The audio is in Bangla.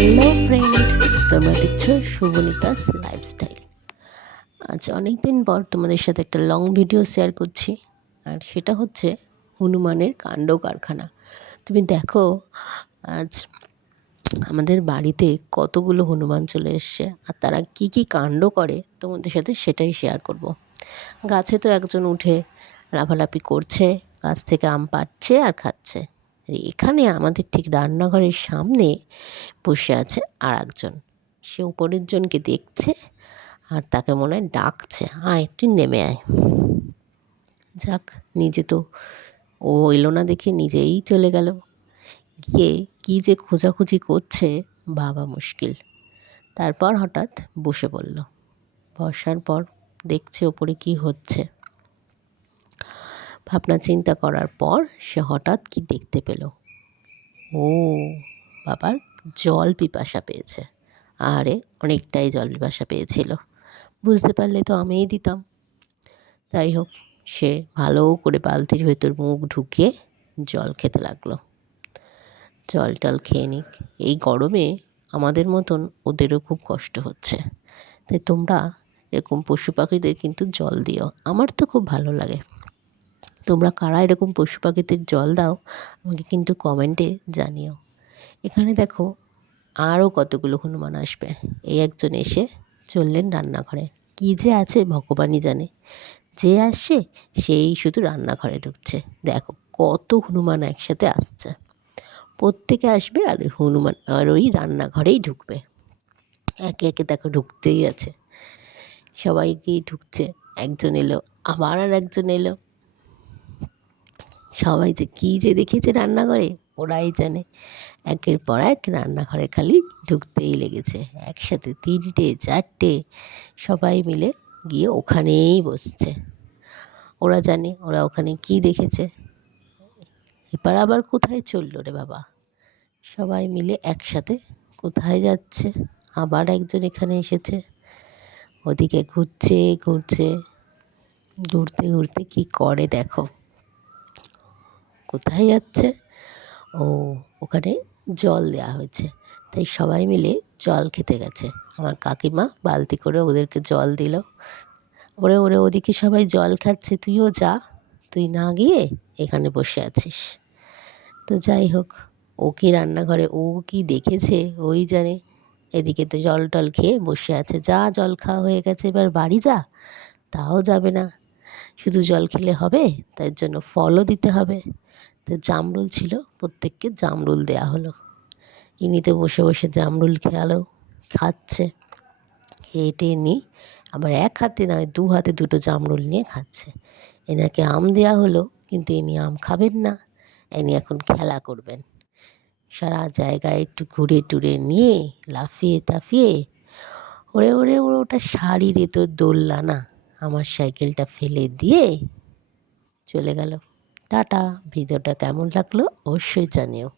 হ্যালো ফ্রেন্ড, তোমরা দেখছো শুভনিতাস লাইফস্টাইল। আজ অনেক দিন পর তোমাদের সাথে একটা লং ভিডিও শেয়ার করছি, আর সেটা হচ্ছে হনুমানের কাণ্ড কারখানা। তুমি দেখো, আজ আমাদের বাড়িতে কতগুলো হনুমান চলে এসছে, আর তারা কি কি কাণ্ড করে তোমাদের সাথে সেটাই শেয়ার করব। গাছে তো একজন উঠে লাফালাফি করছে, গাছ থেকে আম পাড়ছে আর খাচ্ছে। আর এখানে আমাদের ঠিক রান্নাঘরের সামনে বসে আছে আর একজন। সে উপরের জনকে দেখছে আর তাকে মনে হয় ডাকছে, আয় একটু নেমে আয়। যাক, নিজে তো ও এলো না দেখে নিজেই চলে গেল। গিয়ে কী যে খোঁজাখুঁজি করছে ভাবা মুশকিল। তারপর হঠাৎ বসে পড়ল। বসার পর দেখছে ওপরে কি হচ্ছে। ভাবনা চিন্তা করার পর সে হঠাৎ কি দেখতে পেল, ও বাবার জল পিপাসা পেয়েছে। আরে অনেকটাই জল পিপাসা পেয়েছিল, বুঝতে পারলে তো আমিই দিতাম। যাই হোক, সে ভালো করে বালতির ভেতর মুখ ঢুকিয়ে জল খেতে লাগলো। জল টল খেয়ে নিক, এই গরমে আমাদের মতন ওদেরও খুব কষ্ট হচ্ছে। তাই তোমরা এরকম পশু পাখিদের কিন্তু জল দিও, আমার তো খুব ভালো লাগে। তোমরা কারা এরকম পশু পাখিদের জল দাও আমাকে কিন্তু কমেন্টে জানিও। এখানে দেখো আরও কতগুলো হনুমান আসবে। এই একজন এসে চললেন রান্নাঘরে। কী যে আছে ভগবানই জানে, যে আসছে সেই শুধু রান্নাঘরে ঢুকছে। দেখো কত হনুমান একসাথে আসছে, প্রত্যেকে আসবে আর হনুমান আর ওই রান্নাঘরেই ঢুকবে। একে একে দেখো ঢুকতেই আছে, সবাইকেই ঢুকছে। একজন এলো, আবার আর একজন এলো। সবাই যে কী যে দেখেছে রান্নাঘরে ওরাই জানে। একের পর এক রান্নাঘরে খালি ঢুকতেই লেগেছে, একসাথে 3টে 4টে সবাই মিলে গিয়ে ওখানেই বসছে। ওরা জানে ওরা ওখানে কি দেখেছে। এবার আবার কোথায় চললো রে বাবা, সবাই মিলে একসাথে কোথায় যাচ্ছে। আবার একজন এখানে এসেছে, ওদিকে ঘুরছে ঘুরছে, ঘুরতে ঘুরতে কি করে দেখো, কোথায় যাচ্ছে। ও ওখানে জল দেওয়া হয়েছে, তাই সবাই মিলে জল খেতে গেছে। আমার কাকিমা বালতি করে ওদেরকে জল দিল। ওরে ওরে ওদিকে সবাই জল খাচ্ছে, তুইও যা, তুই না গিয়ে এখানে বসে আছিস। তো যাই হোক, ও কি রান্নাঘরে ও কি দেখেছে ওই জানে। এদিকে তো জল টল খেয়ে বসে আছে, যা জল খাওয়া হয়ে গেছে এবার বাড়ি যা। তাও যাবে না, শুধু জল খেলে হবে, তার জন্য ফলও দিতে হবে। তো জামরুল ছিল, প্রত্যেককে জামরুল দেয়া হলো। ইনি তো বসে বসে জামরুল খাচ্ছে। খেয়ে টেয়ে নিই, আবার এক হাতে নয় 2 হাতে 2টো জামরুল নিয়ে খাচ্ছে। এনাকে আম দেওয়া হলো, কিন্তু ইনি আম খাবেন না, ইনি এখন খেলা করবেন। সারা জায়গায় একটু ঘুরে টুরে নিয়ে লাফিয়ে টাফিয়ে, ওরে ওরে ওরে ওটা শাড়ি রে তোর দোলনা না, আমার সাইকেলটা ফেলে দিয়ে চলে গেল। টাটা। ভিডিওটা কেমন লাগলো অবশ্যই জানিও।